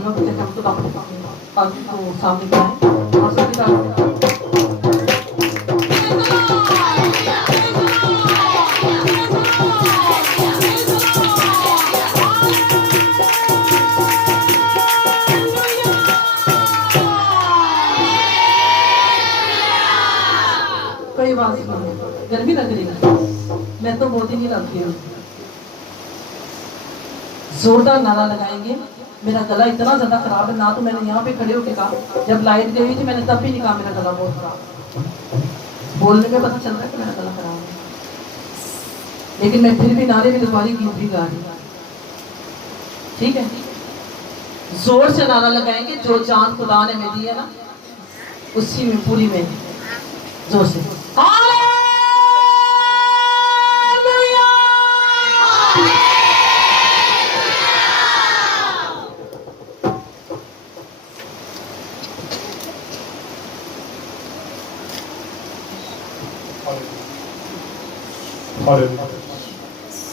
हम तो सामने जाएं और सभी का कोई बात नहीं, गर्मी लग रही है, मैं तो बहुत ही नहीं लगती हूँ। जोरदार नारा लगाएंगे। मेरा गला इतना ज्यादा खराब है ना, तो मैंने यहाँ पे खड़े होकर कहा, जब लाइट गई थी मैंने तब भी नहीं कहा मेरा गला बहुत खराब। बोलने में पता चल रहा है कि मेरा गला खराब है, लेकिन मैं फिर भी नारे में तुम्हारी गीत भी गा रही। ठीक है, जोर से नारा लगाएंगे। जो जान खुदा ने में दी है ना, उसी में पूरी में जोर से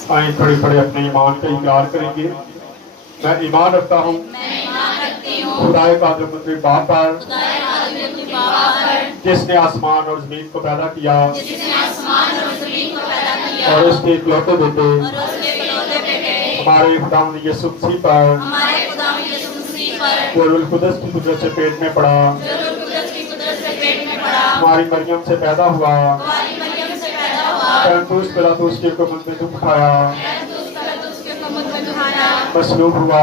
आए खड़े खड़े अपने ईमान का इकरार करेंगे। मैं ईमान रखता हूँ खुदाए कादिर मुतलब बाप पर, जिसने आसमान और जमीन को पैदा किया और उसके इकलौते बेटे हमारे खुदावंद यीशु मसीह पर, जो रूह कुदस की कुदरत से पेट में पड़ा, हमारी मरियम से पैदा हुआ, पैंतुस पिलातुस के हुक्म में दुख उठाया, मसलूब हुआ,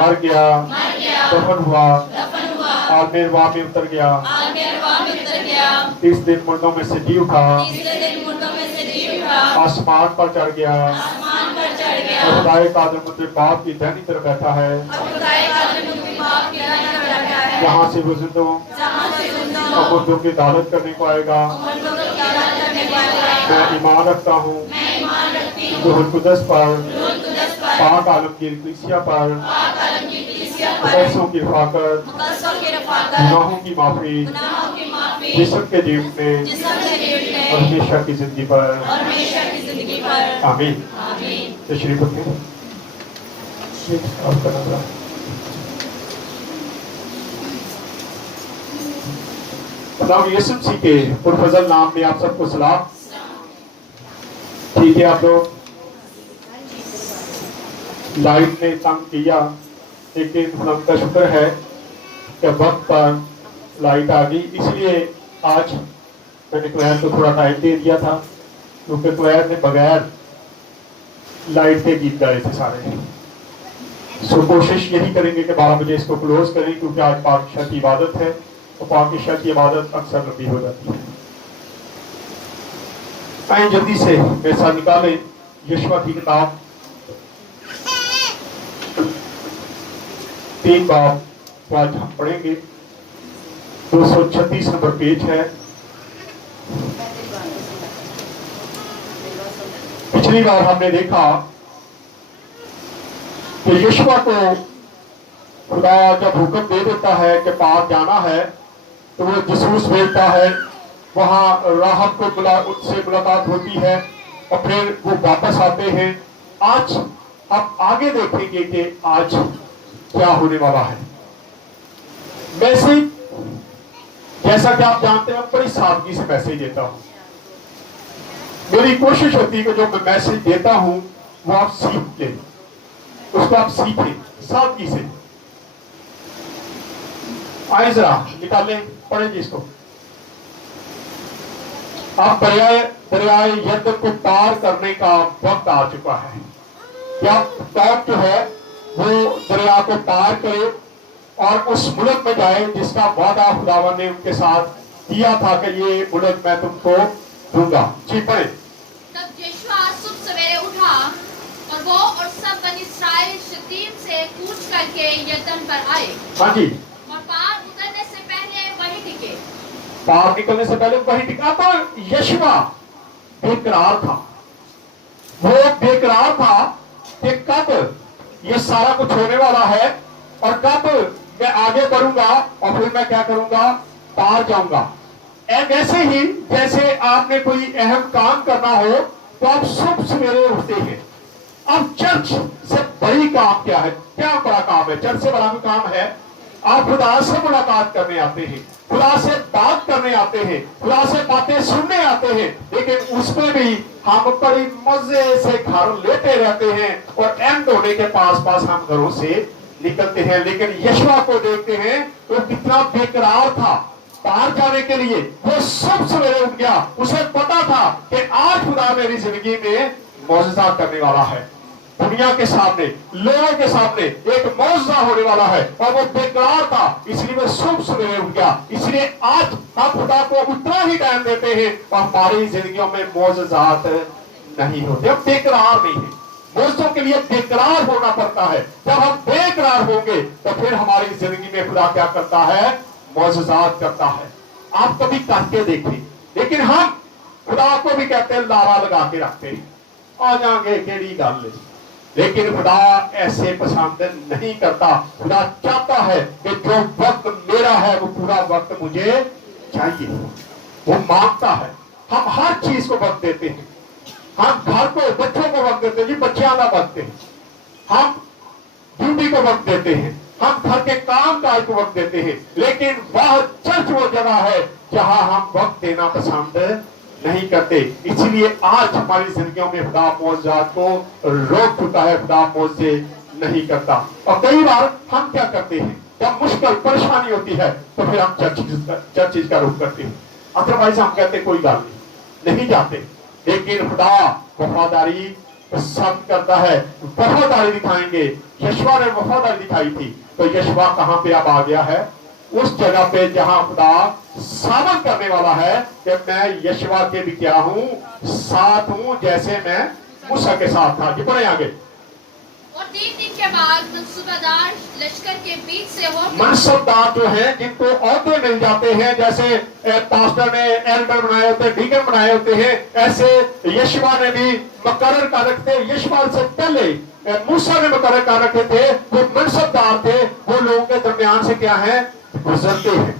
मर गया, दफन हुआ और मेरवा में उतर गया, 30 दिन मुर्दों में से जी उठा, आसमान पर चढ़ गया और खुदाए कादिर मुतलब बाप की दाहिनी तरफ बैठा है, वहाँ से वो जिंदों और मुर्दों की अदालत करने को आएगा। मैं ईमान रखता हूँ रूह कुदस पर, पाक आलमगीर कलीसिया पर, मुकद्दसों की रफ़ाक़त, गुनाहों की माफ़ी, जिस्म के जीवने और हमेशा की जिंदगी पर। आमीन। तशरीफ़ रखें। खुदावंद यीशु मसीह के पुरफज़ल नाम में आप सबको सलाम। ठीक है, आप लोग लाइट ने तंग किया, लेकिन खुदा का शुक्र है कि वक्त पर लाइट आ गई। इसलिए आज मैंने क्लैर को थोड़ा टाइम दे दिया था, क्योंकि क्लैर ने बगैर लाइट के गीत गाए थे सारे। सो कोशिश यही करेंगे कि 12 बजे इसको क्लोज करें, क्योंकि आज पाक की इबादत है और पाक की इबादत अक्सर लंबी हो जाती है। आइए जल्दी से मेरे साथ निकालें यशवा की किताब 3 बाब को आज हम पढ़ेंगे। 236 नंबर पेज है। पिछली बार हमने देखा कि यशवा को खुदा जब हुक्म दे देता है कि पार जाना है, तो वो जसूस भेजता है, वहां राहब को उससे मुलाकात होती है और फिर वो वापस आते हैं। आज आप आगे देखेंगे कि आज क्या होने वाला है। मैसेज, जैसा कि आप जानते हैं, बड़ी सादगी से मैसेज देता हूं। मेरी कोशिश होती है कि जो मैं मैसेज देता हूं वो आप सीख लें, उसको आप सीखें सादगी से। आइए जरा निकालें, पढ़ेंगे इसको। अब दरियाए यरदन को पार करने का वक्त आ चुका है। क्या टॉप जो है वो दरिया को पार करे और उस मुल्क में जाए जिसका वादा खुदावन ने उनके साथ किया था कि ये मुल्क मैं तुमको दूंगा। जी पढ़े। तब यहोशू सुबह सवेरे उठा और वो और सब बनी इस्राएल शित्तीम से कूच करके यरदन पर आए। हाँ जी। और पार उतरने से पहले वहीं टिके। पार निकलने से पहले वहीं टिका। पर यहोशू बेकरार था। वो बेकरार था कि कब ये सारा कुछ होने वाला है और कब मैं आगे बढ़ूंगा और फिर मैं क्या करूंगा, पार जाऊंगा। वैसे ही जैसे आपने कोई अहम काम करना हो तो आप सुबह सवेरे उठते हैं, अब चर्च से बड़ी काम क्या है? क्या बड़ा काम है? चर्च से बड़ा काम है आप खुदा से मुलाकात करने आते हैं, खुदा से बात करने आते हैं, खुदा से बातें सुनने आते हैं, लेकिन उसमें भी हम बड़ी मजे से घर लेते रहते हैं और एंड होने के पास हम घरों से निकलते हैं। लेकिन यशवा को देखते हैं वो कितना बेकरार था बाहर जाने के लिए। वो सब सवेरे उठ गया, उसे पता था कि आज खुदा मेरी जिंदगी में मौजूदा करने वाला है, दुनिया के सामने, लोगों के सामने एक मौजूदा होने वाला है, और वो बेकरार था, इसलिए वो सुबह सवेरे उठ गया। इसलिए आज हम खुदा को उतना ही टाइम देते हैं और हमारी जिंदगियों में मौजूदात नहीं होते, हम बेकरार नहीं है। मौजूदों के लिए बेकरार होना पड़ता है। जब हम बेकरार होंगे तो फिर हमारी जिंदगी में खुदा क्या करता है? मौजूदात करता है। आप कभी करके देखें, लेकिन हम खुदा को भी कहते हैं लारा लगा के रखते हैं, आ जाएंगे केड़ी गल, लेकिन खुदा ऐसे पसंद नहीं करता। खुदा चाहता है कि जो वक्त मेरा है वो पूरा वक्त मुझे चाहिए, वो मांगता है। हम हर चीज को वक्त देते हैं, हम घर को, बच्चों को वक्त देते हैं जी, बच्चियां का वक्त है, हम ड्यूटी को वक्त देते हैं, हम घर के काम काज को वक्त देते हैं, लेकिन वह चर्च वो जगह है जहां हम वक्त देना पसंद नहीं करते। इसीलिए आज हमारी जिंदगियों में खुदा मौजूदात को रोक चुका है, खुदा मौजे नहीं करता। और कई बार हम क्या करते हैं, जब मुश्किल परेशानी होती है तो फिर हम चर्चिज का रुख करते हैं, अदरवाइज हम कहते कोई बात नहीं जाते। लेकिन खुदा वफादारी पसंद करता है, वफादारी दिखाएंगे। यशवा ने वफादारी दिखाई थी, तो यशवा कहां पे अब आ गया है? उस जगह पे जहां खुदा साबित करने वाला है कि मैं यशवा के भी क्या हूं? साथ हूं, जैसे मैं मूसा के साथ था। जी बढ़े आगे। और 3 दिन के बाद सूबेदार लश्कर के बीच से हो, मनसबदार जो है जिनको औहदे मिल जाते हैं, जैसे पास्टर ने एल्डर बनाए होते, डीकन बनाए होते हैं, ऐसे यशवा ने भी मुकर्रर कर रखे। यशवा से पहले मूसा ने मुकर्रर कर रखे थे, वो मनसबदार थे, वो लोगों के दरमियान से क्या है? गुजरते हैं,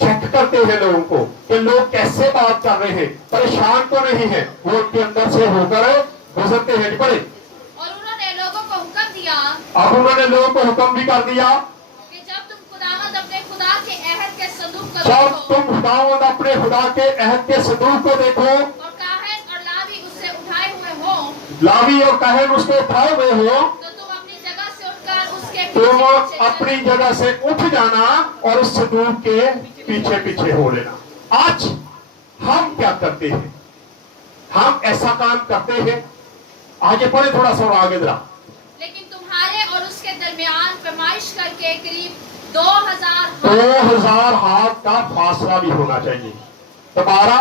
चेक करते हैं लोगों को कि लोग कैसे बात कर रहे हैं, परेशान तो नहीं है, वो उनके अंदर से होकर गुजरते हैं। बड़े और उन्होंने लोगों को हुक्म दिया, अब उन्होंने लोगों को हुक्म भी कर दिया कि जब तुम खुदावंद अपने खुदा के अहद के संदूक को जब देखो, तुम खुदावंद अपने खुदा के अहद के संदूक को देखो, और काहन और लावी उससे उठाए हुए हो, लावी और काहन उसको उठाए हुए हो, तो तुम अपनी जगह से उठकर उसके तुम पीछे अपनी जगह से उठ जाना और उस संदूक के पीछे पीछे हो लेना। आज हम क्या करते हैं? हम ऐसा काम करते हैं। आगे पढ़े थोड़ा सा आगे जरा। लेकिन तुम्हारे और उसके दरमियान फरमाइश करके करीब 2000 हाथ का फासला भी होना चाहिए। तुम्हारा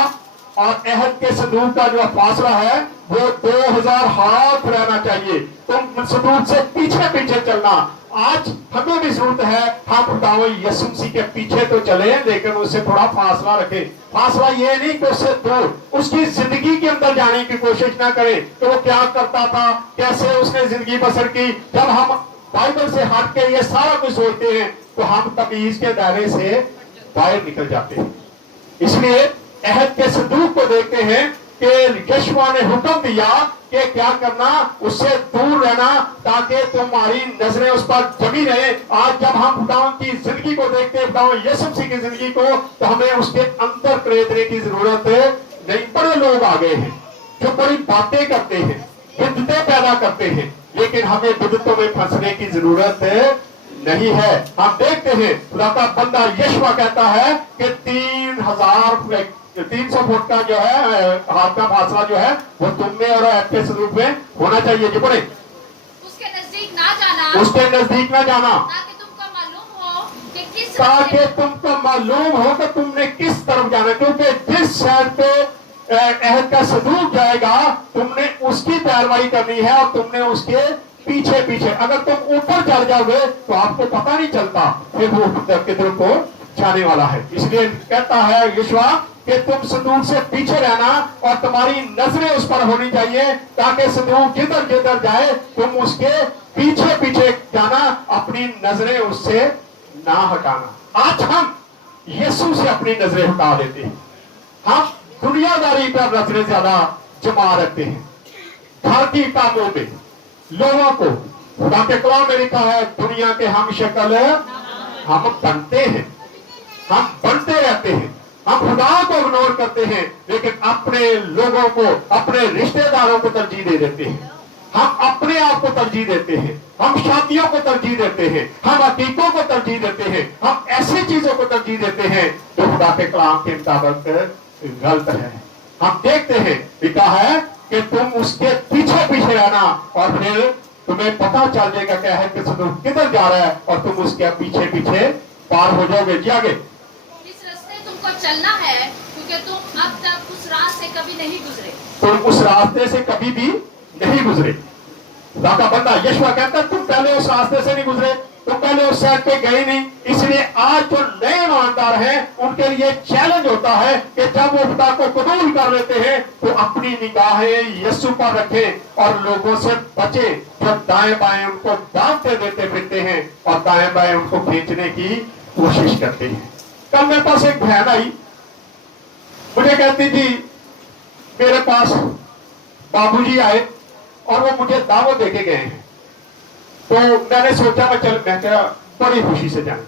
और अहद के संदूक का जो फासला है वो 2000 हाथ रहना चाहिए। तुम संदूक से पीछे पीछे चलना। आज हमें भी जरूरत है, हम खुदावंद यीशु मसीह के पीछे तो चले, लेकिन उससे थोड़ा फासला रखें। फासला ये नहीं कि उससे दूर, उसकी जिंदगी के अंदर जाने की कोशिश ना करें कि वो क्या करता था, कैसे उसने जिंदगी बसर की। जब हम बाइबल से हट के ये सारा कुछ सोचते हैं तो हम तमीज के दायरे से बाहर निकल जाते हैं। इसलिए अहद के संदूक को देखते हैं कि यशवा ने हुक्म दिया कि क्या करना? उससे दूर रहना, ताकि तुम्हारी नजरें उस पर जमी रहे। आज जब हम खुदावंद की जिंदगी को देखते हैं, खुदावंद यीशु मसीह की जिंदगी को, तो हमें उसके अंदर खरीदने की जरूरत नहीं। बड़े लोग आ गए हैं जो बड़ी बातें करते हैं, बिदअतें पैदा करते हैं, लेकिन हमें बिदअतों में फंसने की जरूरत नहीं है। हम देखते हैं खुदा का बंदा यशवा कहता है कि 300 फुट का जो है हाथ का फासला जो है वो तुम में और आपके संदूक में होना चाहिए। जी बोले उसके नजदीक ना जाना, उसके नजदीक ना जाना, ताकि तुमको मालूम हो कि किस ताकि तुमको मालूम हो कि तुमने किस तरफ जाना। क्योंकि जिस साइड पे अहद का संदूक जाएगा तुमने उसकी पैरवाई करनी है और तुमने उसके पीछे पीछे। अगर तुम ऊपर चढ़ जाओगे तो आपको पता नहीं चलता फिर वो किधर को जाने वाला है। इसलिए कहता है यशवा कि तुम संदूक से पीछे रहना और तुम्हारी नजरें उस पर होनी चाहिए, ताकि संदूक जिधर जिधर जाए तुम उसके पीछे पीछे जाना, अपनी नजरें उससे ना हटाना। आज हम यीशु से अपनी नजरें हटा देते हैं, हम दुनियादारी पर नजरें ज्यादा जमा रखते हैं, घर की कामों में, लोगों को। खुदा के कलाम में लिखा है दुनिया के हम शक्ल हम बनते हैं, हम बनते रहते हैं, हम खुदा को इग्नोर करते हैं, लेकिन अपने लोगों को, अपने रिश्तेदारों को तरजीह दे देते हैं, हम अपने आप को तरजीह देते हैं, हम शादियों को तरजीह देते हैं, हम अकीकों को तरजीह देते हैं, हम ऐसी चीजों को तरजीह देते हैं जो खुदा के कलाम के मुताबिक गलत है। हम देखते हैं लिखा है कि तुम उसके पीछे पीछे रहना और फिर तुम्हें पता चल जाएगा क्या है कि सदूक किधर जा रहा है और तुम उसके पीछे पीछे पार हो जाओगे। जी आगे। इस रास्ते तुमको चलना है क्योंकि तुम अब तक उस रास्ते से कभी नहीं गुजरे। तुम उस रास्ते से कभी भी नहीं गुजरे। खुदा का बंदा यशवा कहता है तुम पहले उस रास्ते से नहीं गुजरे, तुम पहले उस साइड पे गए नहीं। इसलिए आज जो नए ईमानदार हैं उनके लिए चैलेंज होता है कि जब वो खुदा को कबूल कर लेते हैं तो अपनी निगाहें यीशु पर रखें और लोगों से बचे जो दाएं बाएं उनको दांते देते फिरते हैं और दाएं बाएं उनको खींचने की कोशिश करते हैं। कल मेरे पास एक बहन आई, मुझे कहती थी मेरे पास बाबूजी आए और वो मुझे दावत देके गए हैं, तो मैंने सोचा मैं क्या बड़ी खुशी से जाऊं,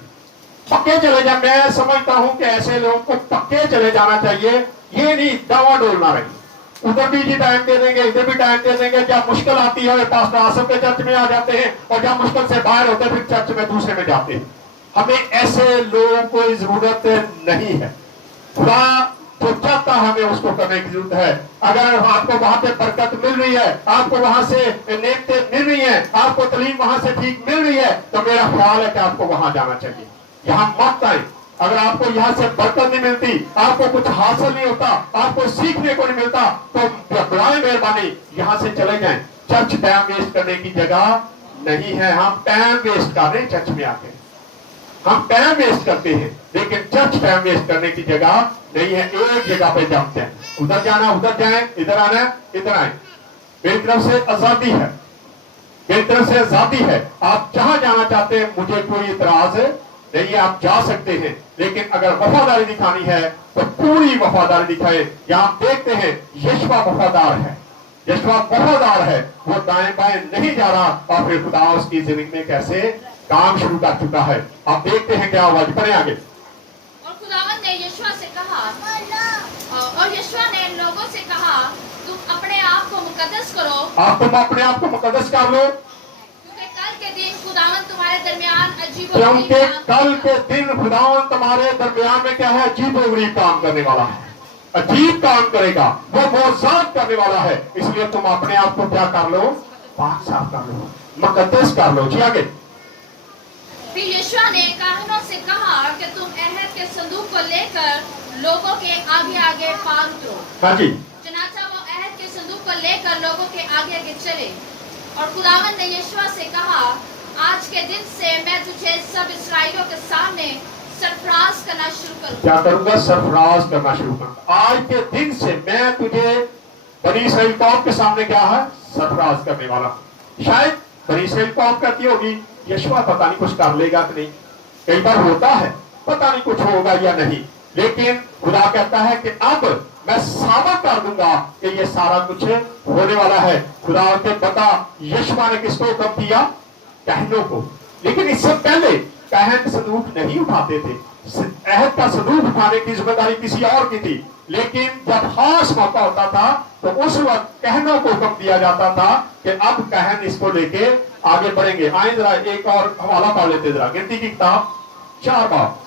पक्के चले जाए। मैं समझता हूं कि ऐसे लोगों को पक्के चले जाना चाहिए, ये नहीं दावा डोलना रही। उधर भी जी टाइम दे देंगे, इधर भी टाइम दे देंगे। जब मुश्किल आती है पास्टर आसफ के चर्च में आ जाते हैं और जब मुश्किल से बाहर होते हैं फिर चर्च में दूसरे में जाते हैं। हमें ऐसे लोगों को जरूरत नहीं है। खुदा जो चाहता है हमें उसको करने की जरूरत है। अगर आपको वहां पे बरकत मिल रही है, आपको वहां से नेमतें मिल रही है, आपको तालीम वहां से ठीक मिल रही है, तो मेरा ख्याल है कि आपको वहां जाना चाहिए। यहाँ मत आए। अगर आपको यहाँ से बरकत नहीं मिलती, आपको कुछ हासिल नहीं होता, आपको सीखने को नहीं मिलता, तो बराए मेहरबानी यहाँ से चले जाएं। चर्च टाइम वेस्ट करने की जगह नहीं है। हम टाइम वेस्ट कर रहे हैं चर्च में आके, हम टाइम वेस्ट करते हैं, लेकिन चर्च टाइम वेस्ट करने की जगह नहीं है। एक जगह पे जमते हैं, उधर जाना उधर जाए, इधर आना इधर आए। मेरी तरफ से आजादी है, मेरी तरफ से आजादी है। आप जहां जाना चाहते हैं मुझे कोई इतराज नहीं है, आप जा सकते हैं। लेकिन अगर वफादारी दिखानी है तो पूरी वफादारी दिखाए। यहाँ देखते हैं यशवा वफादार है, यशवा वफादार है, वो दाएं बाएं नहीं जा रहा और फिर खुदा उसकी जिंदगी में कैसे काम शुरू कर चुका है। आप देखते हैं क्या आवाज पढ़े आगे। और खुदावंद ने यशवा से कहा, और यशवा ने लोगों से कहा तुम अपने आप को मुकद्दस करो। तुम अपने आप को मुकद्दस कर लो, क्योंकि कल के दिन खुदावंद तुम्हारे दरमियान अजीब क्योंकि कल के दिन खुदावंद तुम्हारे दरमियान में क्या है, अजीब और गरीब काम करने वाला है, अजीब काम करेगा, वो मौजूद करने वाला है। इसलिए तुम अपने आप को क्या कर लो, पाक साफ कर लो, मुकद्दस कर लो। जी आगे। फिर यशवा ने काहनों से कहा कि तुम अहद के संदूक को लेकर लोगों के आगे आगे पार उतरो। हाँ जी। चनाचा वो अहद के संदूक को लेकर लोगों के आगे आगे चले। और खुदावंद ने यशवा से कहा आज के दिन से मैं तुझे सब इस्राएलियों के सामने सरफराज करना शुरू करूंगा। क्या करूंगा, सरफराज करना शुरू करूंगा। आज के दिन से मैं तुझे बनी इस्राएल कौम के सामने क्या है, सरफराज करने वाला। शायद बनी इस्राएल कौम कहती होगी यशवा पता नहीं कुछ कर लेगा कि नहीं, कई बार होता है पता नहीं कुछ होगा या नहीं, लेकिन खुदा कहता है कि अब मैं साबित कर दूंगा कि ये सारा कुछ होने वाला है। खुदा के पता यशवा ने किसको हुक्म दिया, कहनों को। लेकिन इससे पहले कहन संदूक नहीं उठाते थे, अहद का संदूक उठाने की जिम्मेदारी किसी और की थी। लेकिन जब खास मौका होता था तो उस वक्त कहनों को हुक्म दिया जाता था कि अब कहन इसको लेके आगे बढ़ेंगे। आए जरा एक और हवाला पढ़ लेते जरा, गिनती की किताब 4 बाब।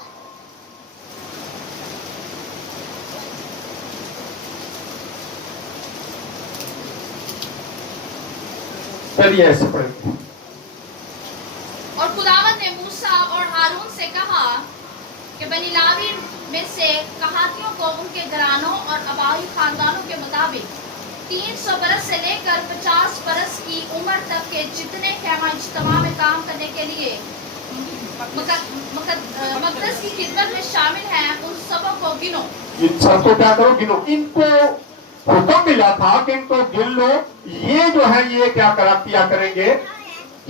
चलिए ऐसे पढ़ेंगे। और खुदावंद ने मूसा और हारून से कहा कि बनी लावी में से कहातियों को उनके घरानों और अबाई खानदानों के मुताबिक 300 बरस से लेकर 50 बरस की उम्र तक के जितने खैमा इज्तिमा में काम करने के लिए मकदस की खिदमत में शामिल हैं उन सबों को गिनो। इन सबको क्या करो, गिनो। इनको हुक्म मिला था कि इनको गिन लो। ये जो है ये क्या किया करेंगे,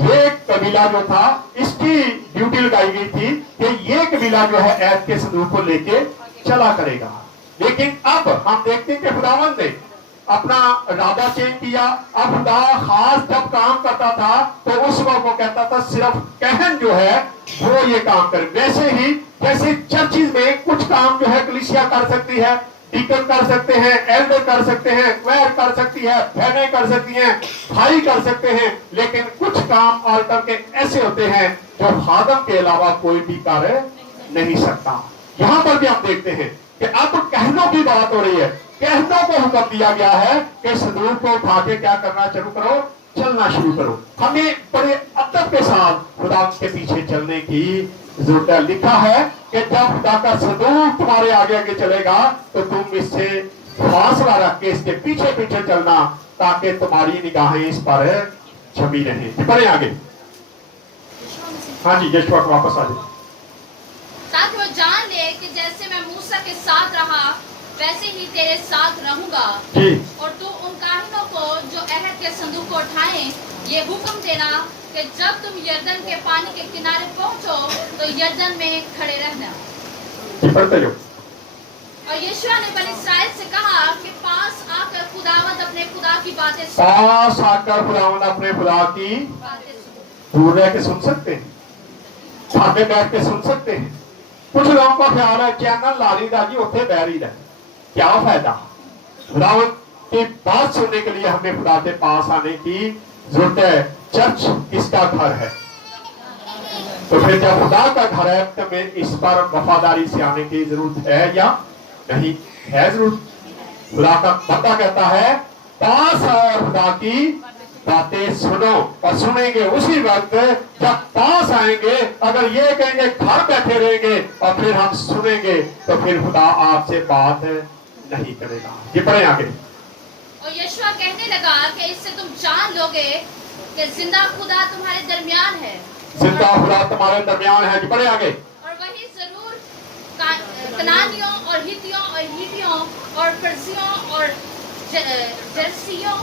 ये कबीला जो था इसकी ड्यूटी लगाई गई थी कि ये कबीला जो है ऐद के संदूक को लेके चला करेगा। लेकिन अब हम देखते हैं कि खुदावंद ने اپنا ارادہ چینج کیا. اب خدا خاص جب کام کرتا تھا تو اس وقت وہ کہتا تھا صرف کہن جو ہے وہ یہ کام کرے. ویسے ہی جیسے چرچز میں کچھ کام جو ہے کلیسیا کر سکتی ہے, ڈیکن کر سکتے ہیں, ایلڈر کر سکتے ہیں, کوئر کر سکتی ہے, بہنیں کر سکتی ہیں, بھائی کر سکتے ہیں, لیکن کچھ کام آلٹر کے ایسے ہوتے ہیں جو خادم کے علاوہ کوئی بھی کر نہیں سکتا. یہاں پر بھی ہم دیکھتے ہیں کہ اب کہنوں کی بات ہو رہی ہے. کہنوں کو حکم دیا گیا ہے کہ صندوق کو اٹھا کے کیا کرنا شروع کرو, چلنا شروع کرو. ہمیں بڑے ادب کے ساتھ خدا کے پیچھے چلنے کی ضرورت ہے. لکھا ہے کہ جب خدا کا صندوق تمہارے آگے آگے چلے گا تو تم اس سے فاصلہ رکھ کے اس کے پیچھے پیچھے چلنا تاکہ تمہاری نگاہیں اس پر چھپی رہیں. بڑھے آگے. ہاں جی, یشوع کو واپس آ جائے. تاکہ وہ جان لے کہ جیسے میں موسیٰ کے ساتھ رہا ویسے ہی تیرے ساتھ رہوں گا. اور تو ان کاہنوں کو جو عہد کے صندوق کو اٹھائیں یہ حکم دینا کہ جب تم یردن کے پانی کے کنارے پہنچو تو یردن میں کھڑے رہنا. اور یشوع نے بنی اسرائیل سے کہا کہ پاس آ کر خداوند اپنے خدا کی باتیں سن. پاس آ کر خداوند اپنے خدا کی دور رہ کے سن سکتے ہیں, سامنے بیٹھ کے سن سکتے ہیں. کچھ لوگوں کا خیال ہے چینل لاری دا جی اتنے بہ رہی رہے, کیا فائدہ. خداوند کی بات سننے کے لیے ہمیں خدا کے پاس آنے کی ضرورت ہے. چرچ کس کا گھر ہے, تو پھر جب خدا کا گھر ہے تو ہمیں اس پر وفاداری سے آنے کی ضرورت ہے یا نہیں ہے. ضرورت. خدا کا بندہ کہتا ہے پاس آؤ خدا کی باتیں سنو, اور سنیں گے اسی وقت جب پاس آئیں گے. اگر یہ کہیں گے گھر بیٹھے رہیں گے اور پھر ہم سنیں گے تو پھر خدا آپ سے بات نہیں کرے گا. یہ پڑھیں آگے. اور یشوع کہنے لگا کہ اس سے تم جان لوگے کہ زندہ خدا تمہارے درمیان ہے. زندہ خدا تمہارے درمیان ہے. یہ پڑھیں آگے. اور وہی ضرور کنانیوں اور ہتیوں اور ہیویوں اور پرزیوں اور جرسیوں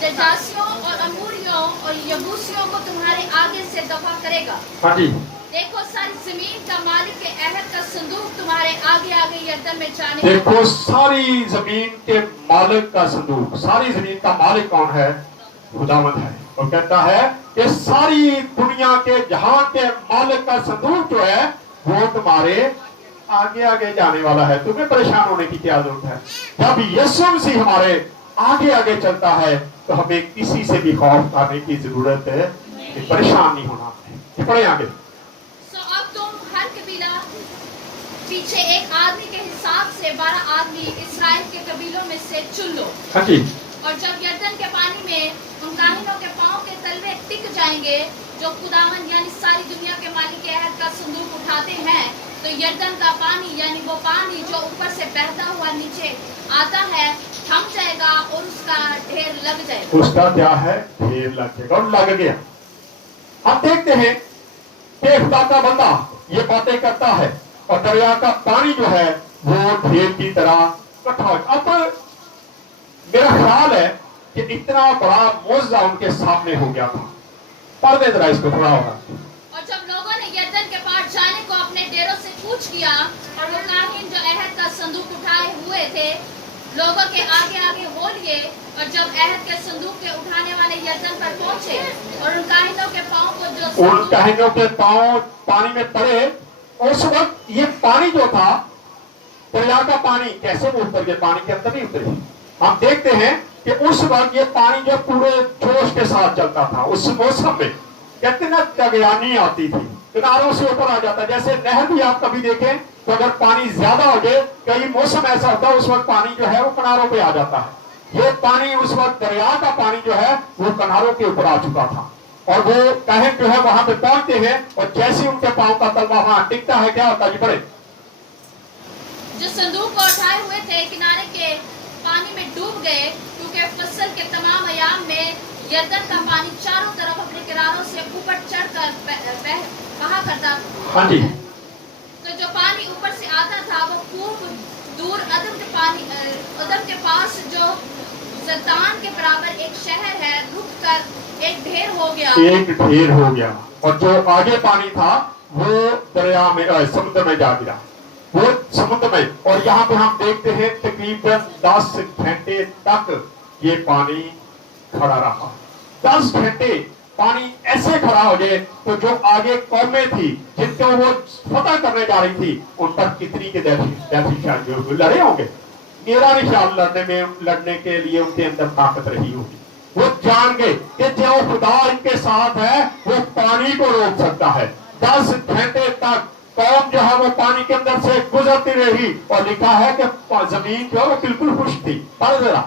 جرجاسیوں اور اموریوں اور یبوسیوں کو تمہارے آگے سے دفع کرے گا. ہاں جی. دیکھو ساری زمین کا مالک کے عہد کا صندوق تمہارے آگے آگے یردن میں جانے. دیکھو ساری زمین کے مالک کا صندوق. ساری زمین کا مالک کون ہے؟ خداوند ہے. اور کہتا ہے کہ ساری دنیا کے جہاں کے مالک کا صندوق جو ہے وہ تمہارے آگے آگے جانے والا ہے. تمہیں پریشان ہونے کی کیا ضرورت ہے؟ جب یسوع مسیح ہمارے آگے آگے چلتا ہے تو ہمیں کسی سے بھی خوف کرنے کی ضرورت ہے, پریشان نہیں ہونا. پڑھیں آگے. سو اب تم ہر قبیلہ پیچھے ایک آدمی کے حساب سے 12 آدمی اسرائیل کے قبیلوں میں سے چن لو. ہاں جی. اور جب یردن کے پانی میں ان کاہنوں کے پاؤں کے تلوے ٹک جائیں گے جو خداوند یعنی ساری دنیا کے مالک کے عہد کا صندوق اٹھاتے ہیں, تو یردن کا پانی یعنی وہ پانی جو اوپر سے بہتا ہوا نیچے آتا ہے تھم جائے گا اور اس کا ڈھیر لگ جائے گا. اس کا کیا ہے؟ ڈھیر لگ جائے گا. اور لگ گیا. ہم دیکھتے ہیں کہ خدا کا بندہ یہ باتیں کرتا ہے اور دریا کا پانی جو ہے وہ ڈھیر کی طرح اکٹھا ہو. اب میرا خیال ہے کہ اتنا بڑا معجزہ ان کے سامنے ہو گیا تھا. پڑھ دیں ذرا اس کو تھوڑا ہوگا. اور جب لوگوں نے یردن کے پار جانے کو اپنے ڈیروں سے کوچ کیا اور وہ کاہن جو عہد کا صندوق اٹھائے ہوئے تھے لوگوں کے آگے آگے ہو لیے, اور جب عہد کے صندوق کے اٹھانے والے یردن پر پہنچے اور ان کاہنوں کے پاؤں کو جو ان کاہنوں کے پاؤں پانی میں پڑے, اس وقت یہ پانی جو تھا دریا کا پانی کیسے وہ اتر گیا؟ پانی کے اندر نہیں اترے. ہم دیکھتے ہیں کہ اس وقت یہ پانی جو پورے جوش کے ساتھ چلتا تھا اس موسم میں کہتے نا تغیانی آتی تھی, کناروں سے اوپر آ جاتا. جیسے نہر بھی آپ کبھی دیکھیں تو اگر پانی زیادہ ہو جائے, کئی موسم ایسا ہوتا ہے اس وقت پانی جو ہے وہ کناروں پہ آ جاتا ہے. یہ پانی اس وقت دریا کا پانی جو ہے وہ کناروں کے اوپر آ چکا تھا, اور وہ کاہن جو ہے وہاں پہ پہنچتے ہیں اور جیسے ان کے پاؤں کا تلوا وہاں ٹکتا ہے کیا ہوتا ہے؟ پڑے جو صندوق کو اٹھائے ہوئے تھے کنارے کے پانی میں ڈوب گئے, کیونکہ فصل کے تمام ایام میں یردن کا پانی چاروں طرف اپنے کناروں سے اوپر چڑھ کر بہا کرتا تھا. ہاں جی. تو جو پانی اوپر سے آتا تھا وہ خوب دور ادم کے پاس جو زلطان کے برابر ایک شہر ہے رک کر ایک ڈھیر ہو گیا. ایک ڈھیر ہو گیا, اور جو آگے پانی تھا وہ دریا میں سمندر میں جا گرا. वो समुद्र में, और यहाँ पे हम देखते हैं तकरीबन 10 घंटे तक ये पानी खड़ा रहा। 10 घंटे पानी ऐसे खड़ा हो जाए तो जो आगे कौमें थी जिनको वो फतह करने जा रही थी उन पर कितनी के लड़े होंगे। मेरा निशान लड़ने के लिए उनके अंदर ताकत रही होगी। वो जान गए कि जो खुदा इनके साथ है वो पानी को रोक सकता है। 10 घंटे तक कौम जो है वो पानी के अंदर से गुजरती रही, और लिखा है कि जमीन जो है वो बिल्कुल खुश थी। पढ़ जरा।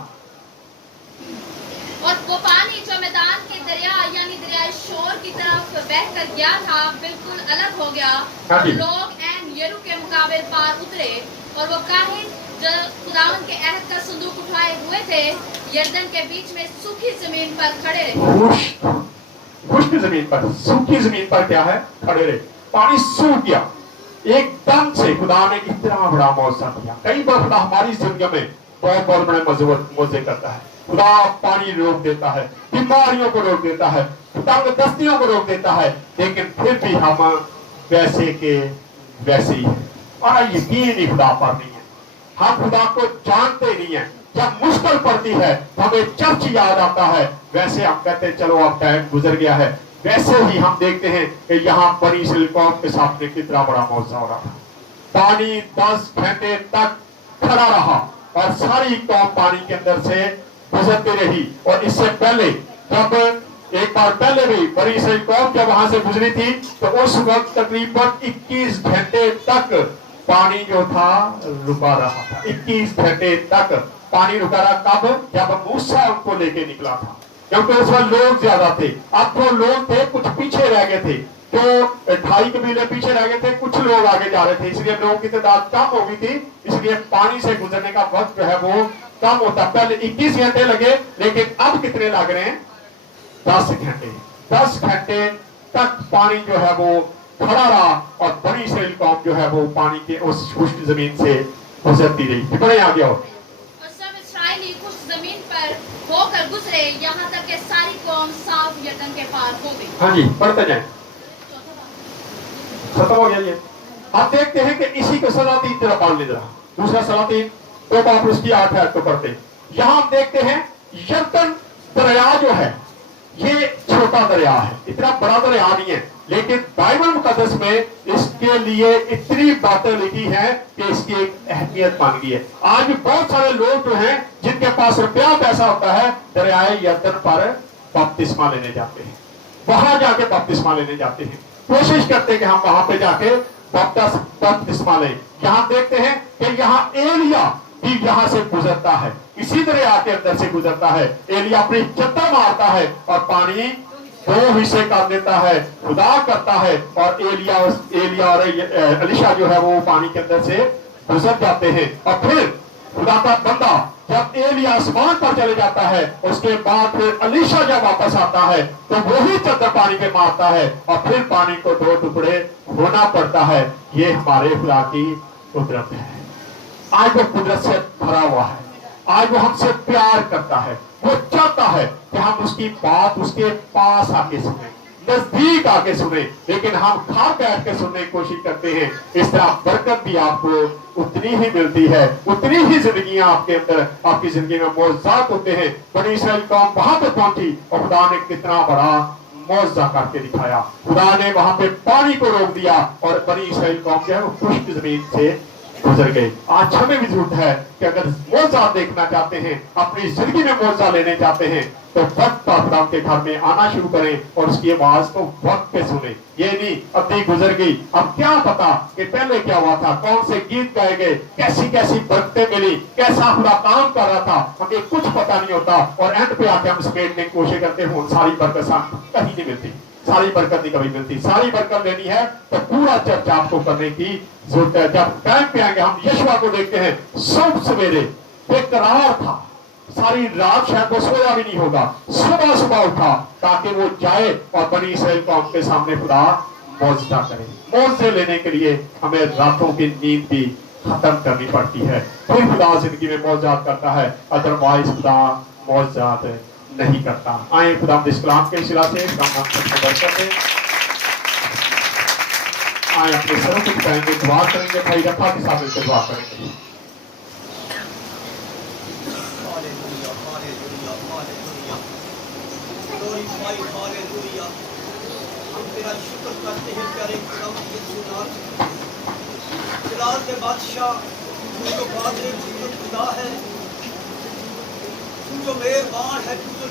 और वो पानी जो मैदान के दरिया यानी दरियाए शोर की तरफ बह कर गया था बिल्कुल अलग हो गया, हाँ और जी। लोग एन यरू के मुकाबले पार उतरे, और वो काहिन जो खुदावन के अहद का संदूक उठाए हुए थे यरदन के बीच में सूखी जमीन पर खड़े रहे। खुश्क जमीन पर, सूखी जमीन पर क्या है, खड़े रहे। पानी सूख गया एकदम से। खुदा ने इतना बड़ा मौजज़ा किया। कई बार खुदा हमारी जिंदगी में बहुत बहुत बड़े मौजे करता है। खुदा पानी रोक देता है, बीमारियों को रोक देता है, तंग दस्तियों को रोक देता है, लेकिन फिर भी हम वैसे के वैसे ही हैं। और यकीन ही खुदा पर नहीं है। हम खुदा को जानते नहीं है। जब मुश्किल पड़ती है तो हमें चर्च याद आता है, वैसे हम कहते हैं चलो अब टाइम गुजर गया है। वैसे ही हम देखते हैं कि यहाँ बनी इस्राएल कौम के सामने कितना बड़ा मौजज़ा हो रहा था। पानी 10 घंटे तक खड़ा रहा और सारी कौम पानी के अंदर से गुजरती रही। और इससे पहले जब एक बार पहले भी बनी इस्राएल कौम जब वहां से गुजरी थी तो उस वक्त तकरीबन 21 घंटे तक पानी जो था रुका रहा था। 21 घंटे तक पानी रुका रहा। कब? जब मूसा उनको लेके निकला था, क्योंकि उस वक्त लोग ज्यादा थे। अब जो लोग थे कुछ पीछे रह गए थे, जो 28 कबीले पीछे रह गए थे, कुछ लोग आगे जा रहे थे, इसलिए लोगों की तादाद कम हो गई थी। इसलिए पानी से गुजरने का वक्त जो है वो कम होता। पहले 21 घंटे लगे, लेकिन अब कितने लग रहे हैं? 10 घंटे। 10 घंटे तक पानी जो है वो खड़ा रहा और बनी इस्राएल कौम जो है वो पानी के उस खुश्क जमीन से गुजरती रही। बड़े आगे आओ। और सब इस्राएली खुश्क जमीन पर होकर गुजरे, यहाँ तक कि सारी कौम साफ यरदन के पार हो गई। हाँ जी, पढ़ते जाए। खत्म हो गया ये। आप देखते हैं कि इसी को सलातीन तेरा पढ़ ले जरा। दूसरा सलातीन तो आप उसकी 8 आयत को पढ़ते। यहाँ हम देखते हैं यरदन दरिया जो है ये छोटा दरिया है, इतना बड़ा दरिया नहीं है, लेकिन बाइबल मुकद्दस में इसके लिए इतनी बातें लिखी हैं कि इसकी एक अहमियत मान गई है। आज भी बहुत सारे लोग जो हैं जिनके पास रुपया पैसा होता है, दरियाए यरदन पर बपतिस्मा लेने जाते हैं, वहां जाके बपतिस्मा लेने जाते हैं, कोशिश करते हैं कि हम वहां पे जाके बपतिस्मा लें। यहाँ देखते हैं कि यहाँ एलिया भी यहाँ से गुजरता है, इसी दरिया के अंदर से गुजरता है। एलिया अपनी चद्दर मारता है और पानी 2 हिस्से कर देता है, खुदा करता है, और एलिया और एलीशा जो है वो पानी के अंदर से गुजर जाते हैं। और फिर खुदा का बंदा जब एलिया आसमान पर चले जाता है, उसके बाद फिर एलीशा जब वापस आता है तो वही चद्दर पानी पे मारता है और फिर पानी को 2 टुकड़े होना पड़ता है। ये हमारे खुदा की कुदरत है। आज वो कुदरत से भरा हुआ है, आज वो हमसे प्यार करता है, वो चाहता है कि हम उसकी बात उसके पास आके सुने, नजदीक आके सुने, लेकिन हम खा बैठ के सुनने की कोशिश करते हैं। इस तरह बरकत भी आपको उतनी ही मिलती है, उतनी ही जिंदगियां आपके अंदर, आपकी जिंदगी में मौजज़ात होते हैं। बनी इस्राएल कौम वहां पे पहुंची और खुदा ने कितना बड़ा मौजज़ा करके दिखाया। खुदा ने वहां पे पानी को रोक दिया और बनी इस्राएल कौम जो है वो खुश्क जमीन से गुजर गए। आज हमें भी जरूरत है कि अगर मौजज़ा देखना चाहते हैं, अपनी जिंदगी में मौजज़ा लेने चाहते हैं, तो वक्त पर खुदा के घर में आना शुरू करें और उसकी आवाज को वक्त पे सुने। ये नहीं अभी गुजर गई, अब क्या पता कि पहले क्या हुआ था, कौन से गीत गाए गए, कैसी कैसी बरकतें मिली, कैसा खुदा काम कर रहा था, हमें कुछ पता नहीं होता। और एंड पे आके हम समेटने की कोशिश करते हैं, सारी बरकत कहीं नहीं मिलती, सारी बरकत नहीं कभी मिलती। सारी बरकत लेनी है तो पूरा चर्चा आपको करने की जरूरत है। जब टाइम पे आएंगे, हम यशवा को देखते हैं, सब सवेरे बेकरार था, सारी रात शायद वो सोया भी नहीं होगा, सुबह सुबह उठा ताकि वो जाए और बनी इस्राएल कौम के सामने खुदा मौजज़ा करे। मौजज़े लेने के लिए हमें रातों की नींद भी खत्म करनी पड़ती है, फिर खुदा जिंदगी में मौजज़ात करता है, अदरवाइज खुदा मौजज़ात नहीं करता। आए खुदा इस कलाम के सिला से आए अपने सरों को झुकाएंगे, दुआ करेंगे, भाई रफा के साथ मिलकर दुआ करेंगे। Hallelujah, hallelujah, hallelujah. Glorify, hallelujah. हम तेरा शुक्र करते हैं प्यारे खुदावंद यीशु नाम। जलाल के बादशाह, तू जो कादिर, तू जो खुदा है, तू जो मेहरबान है, तू जो